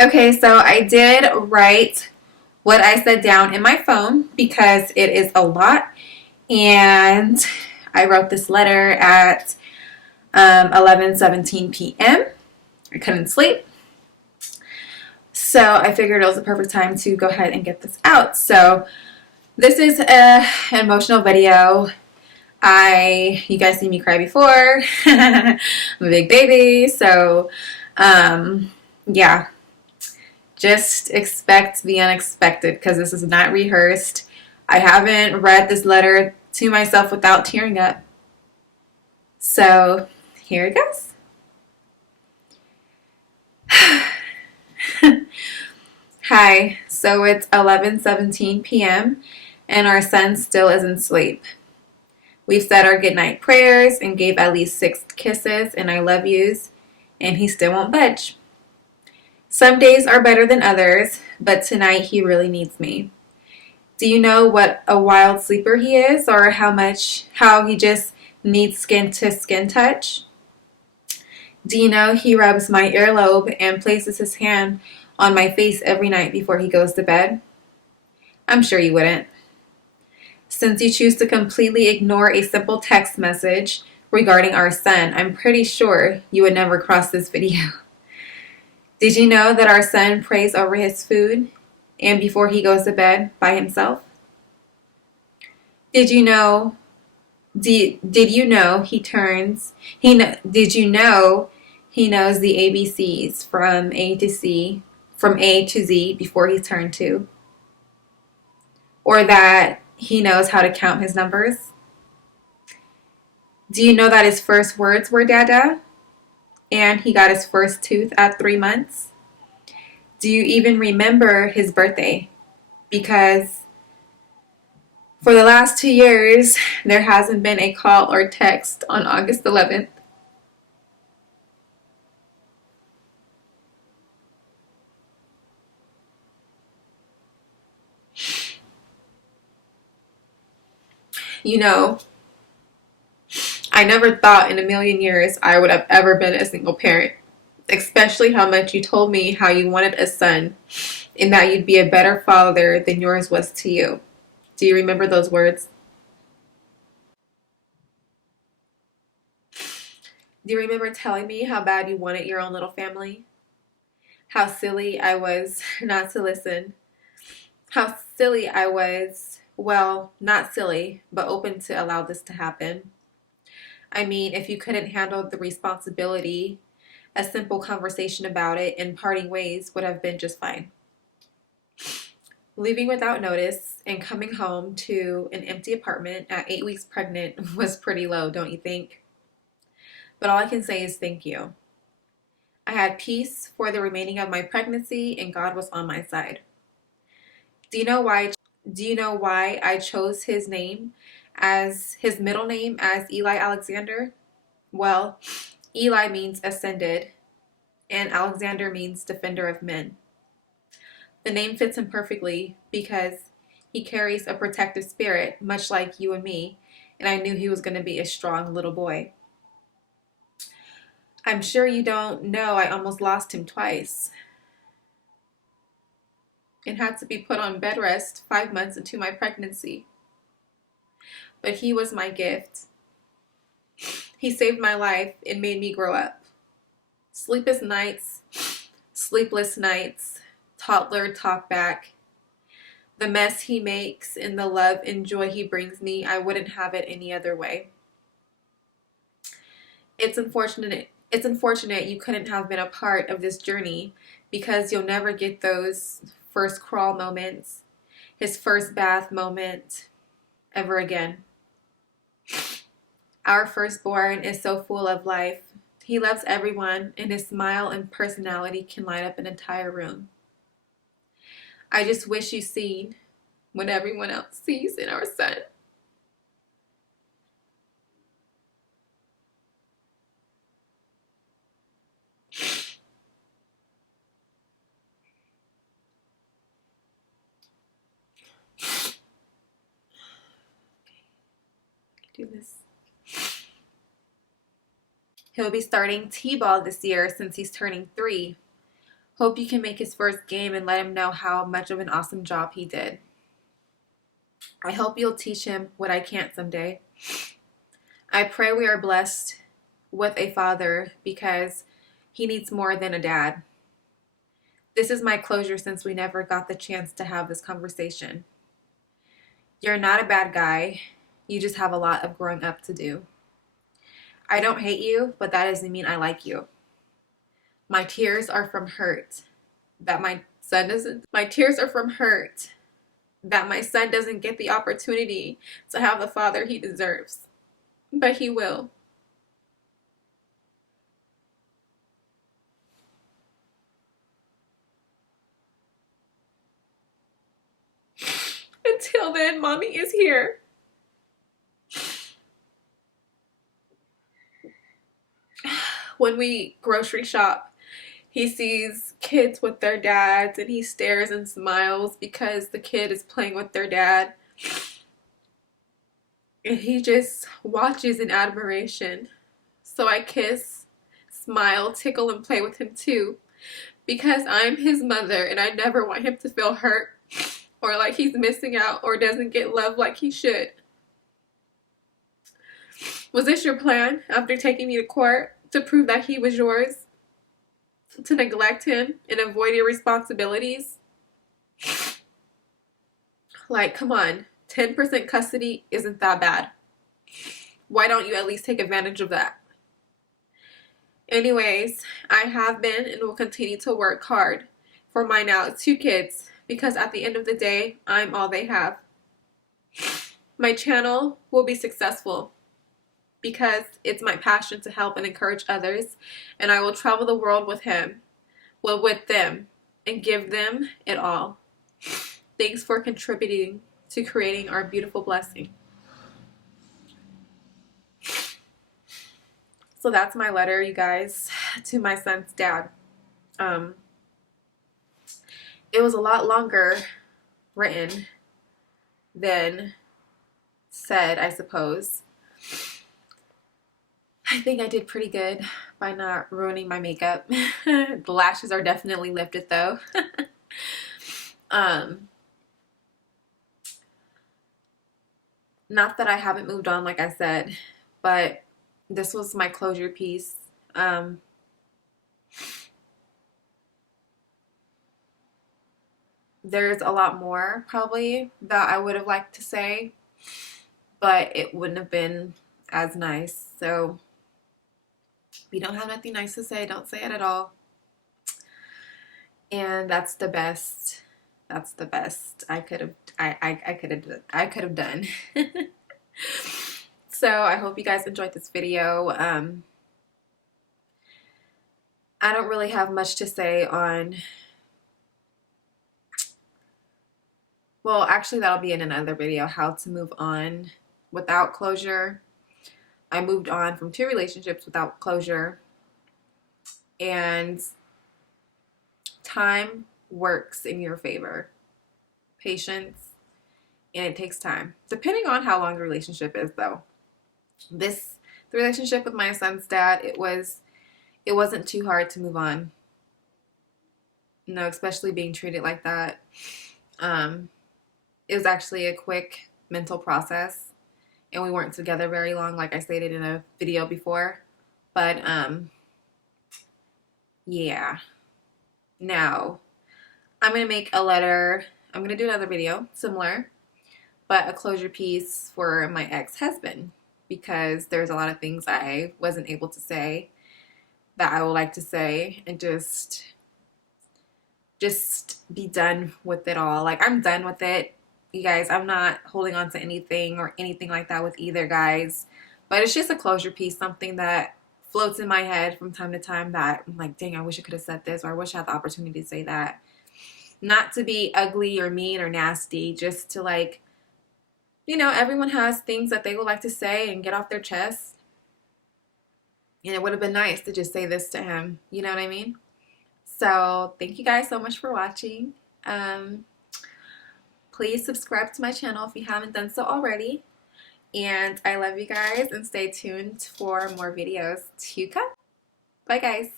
Okay, so I did write what I said down in my phone because it is a lot. And I wrote this letter at 11:17 p.m. I couldn't sleep. So I figured it was the perfect time to go ahead and get this out. So this is an emotional video. You guys see me cry before. I'm a big baby. So yeah, just expect the unexpected because this is not rehearsed. I haven't read this letter to myself without tearing up. So here it goes. Hi, so it's 11:17 p.m. and our son still isn't asleep. We've said our goodnight prayers and gave at least 6 kisses and I love yous, and he still won't budge. Some days are better than others, but tonight he really needs me. Do you know what a wild sleeper he is, or how he just needs skin to skin touch? Do you know he rubs my earlobe and places his hand on my face every night before he goes to bed? I'm sure you wouldn't. Since you choose to completely ignore a simple text message regarding our son, I'm pretty sure you would never cross this video. Did you know that our son prays over his food and before he goes to bed by himself? Did you know he knows the ABCs from A to Z before he's turned 2? Or that he knows how to count his numbers? Do you know that his first words were Dada? And he got his first tooth at 3 months? Do you even remember his birthday? Because for the last 2 years, there hasn't been a call or text on August 11th. You know, I never thought in a million years I would have ever been a single parent, especially how much you told me how you wanted a son and that you'd be a better father than yours was to you. Do you remember those words? Do you remember telling me how bad you wanted your own little family? How silly I was not to listen. How silly I was, well, not silly, but open to allow this to happen. I mean, if you couldn't handle the responsibility, a simple conversation about it and parting ways would have been just fine. Leaving without notice and coming home to an empty apartment at 8 weeks pregnant was pretty low, don't you think? But all I can say is thank you. I had peace for the remaining of my pregnancy and God was on my side. Do you know why I chose his middle name as Eli Alexander? Well, Eli means ascended and Alexander means defender of men. The name fits him perfectly because he carries a protective spirit, much like you and me, and I knew he was going to be a strong little boy. I'm sure you don't know I almost lost him twice and had to be put on bed rest 5 months into my pregnancy. But he was my gift. He saved my life and made me grow up. Sleepless nights, toddler talk back. The mess he makes and the love and joy he brings me, I wouldn't have it any other way. It's unfortunate you couldn't have been a part of this journey because you'll never get those first crawl moments, his first bath moment ever again. Our firstborn is so full of life. He loves everyone, and his smile and personality can light up an entire room. I just wish you seen what everyone else sees in our son. Do this. He'll be starting T-ball this year since he's turning 3. Hope you can make his first game and let him know how much of an awesome job he did. I hope you'll teach him what I can't someday. I pray we are blessed with a father because he needs more than a dad. This is my closure since we never got the chance to have this conversation. You're not a bad guy. You just have a lot of growing up to do. I don't hate you, but that doesn't mean I like you. My tears are from hurt that my son doesn't get the opportunity to have the father he deserves. But he will. Until then, mommy is here. When we grocery shop, he sees kids with their dads and he stares and smiles because the kid is playing with their dad. And he just watches in admiration. So I kiss, smile, tickle, and play with him too. Because I'm his mother and I never want him to feel hurt or like he's missing out or doesn't get love like he should. Was this your plan after taking me to court to prove that he was yours? To neglect him and avoid your responsibilities? Like, come on. 10% custody isn't that bad. Why don't you at least take advantage of that? Anyways, I have been and will continue to work hard for my now 2 kids because at the end of the day, I'm all they have. My channel will be successful because it's my passion to help and encourage others, and I will travel the world with them, and give them it all. Thanks for contributing to creating our beautiful blessing. So that's my letter, you guys, to my son's dad. It was a lot longer written than said, I suppose. I think I did pretty good by not ruining my makeup. The lashes are definitely lifted though. Not that I haven't moved on, like I said, but this was my closure piece. There's a lot more probably that I would have liked to say, but it wouldn't have been as nice. So if you don't have nothing nice to say, don't say it at all. And that's the best. That's the best I could have done. So I hope you guys enjoyed this video. I don't really have much to say on, well, actually that'll be in another video, how to move on without closure. I moved on from 2 relationships without closure, and time works in your favor. Patience, and it takes time, depending on how long the relationship is though. The relationship with my son's dad, it wasn't too hard to move on. No, especially being treated like that. It was actually a quick mental process, and we weren't together very long, like I stated in a video before. But yeah. Now I'm gonna make a letter. I'm gonna do another video similar, but a closure piece for my ex-husband, because there's a lot of things I wasn't able to say that I would like to say, and just be done with it all. Like, I'm done with it, you guys. I'm not holding on to anything or anything like that with either guys, but it's just a closure piece, something that floats in my head from time to time that I'm like, dang, I wish I could have said this, or I wish I had the opportunity to say that. Not to be ugly or mean or nasty, just to, like, you know, everyone has things that they would like to say and get off their chest. And it would have been nice to just say this to him. You know what I mean? So thank you guys so much for watching. Please subscribe to my channel if you haven't done so already. And I love you guys, and stay tuned for more videos to come. Bye guys.